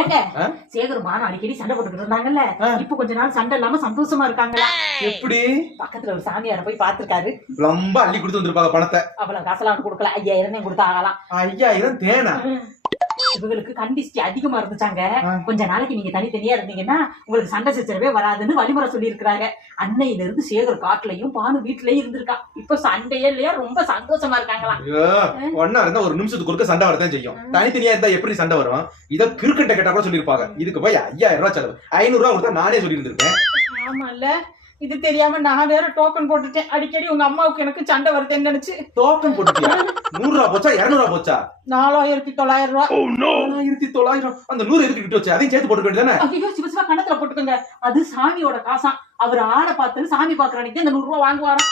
ஏங்க சேகர் மானம் அடிக்கடி சண்டை போட்டுக்கிட்டு இருந்தாங்கல்ல, இப்ப கொஞ்ச நாள் சண்டை இல்லாம சந்தோஷமா இருக்காங்களா? எப்படி? பக்கத்துல ஒரு சாமியார போய் பாத்துருக்காரு. ரொம்ப அள்ளி கொடுத்து வந்திருப்பாங்க பணத்தை. அவ்வளவு காசெல்லாம் கொடுக்கல, 5000 கொடுத்தா ஆகலாம். 5000 தேனா? இவங்களுக்கு கண்டிஸ்டி அதிகமா இருந்துச்சாங்க. கொஞ்ச நாளைக்கு நீங்க தனித்தனியா இருந்தீங்கன்னா உங்களுக்கு சண்டை சச்சரவே வராதுன்னு வழிமுறை சொல்லி இருக்கிறாங்க. அன்னையில இருந்து சேகர் காட்டுலயும் பானு வீட்டுலயும் இருந்திருக்கான். இப்ப சண்டையே இல்லையா, ரொம்ப சந்தோஷமா இருக்காங்களாம். ஒன்னா இருந்தா ஒரு நிமிஷத்துக்கு ஒருக்க சண்டை வரதான் செய்யும். தனித்தனியா இருந்தா எப்படி சண்டை வரும்? இத கிறுக்கட்ட கேட்டா கூட சொல்லிருப்பாங்க. இதுக்கு போய் 5000 ரூபாய் செலவு, 500 ரூபாய் கொடுத்தா நானே சொல்லி இருந்திருக்கேன். ஆமா இல்ல, இது தெரியாம நான் வேற டோக்கன் போட்டுட்டேன். அடிக்கடி உங்க அம்மாவுக்கு எனக்கு சண்டை வருதுன்னு நினைச்சு. டோக்கன் போட்டுட்டியா? 100 ரூபாய் போச்சா 200 ரூபாய் போச்சா? 4900 ரூபாய். 4900. அந்த 100 எதுக்கு விட்டு வச்சு? அதையும் சேர்த்து போட்டுக்க வேண்டியதானே? ஐயோ, சிவசிவா கணத்துல போட்டுக்கோங்க. அது சாமியோட காசாம். அவர் ஆளை பார்த்து சாமி பாக்குற அன்னைக்கு அந்த 100 ரூபாய் வாங்குவாராம்.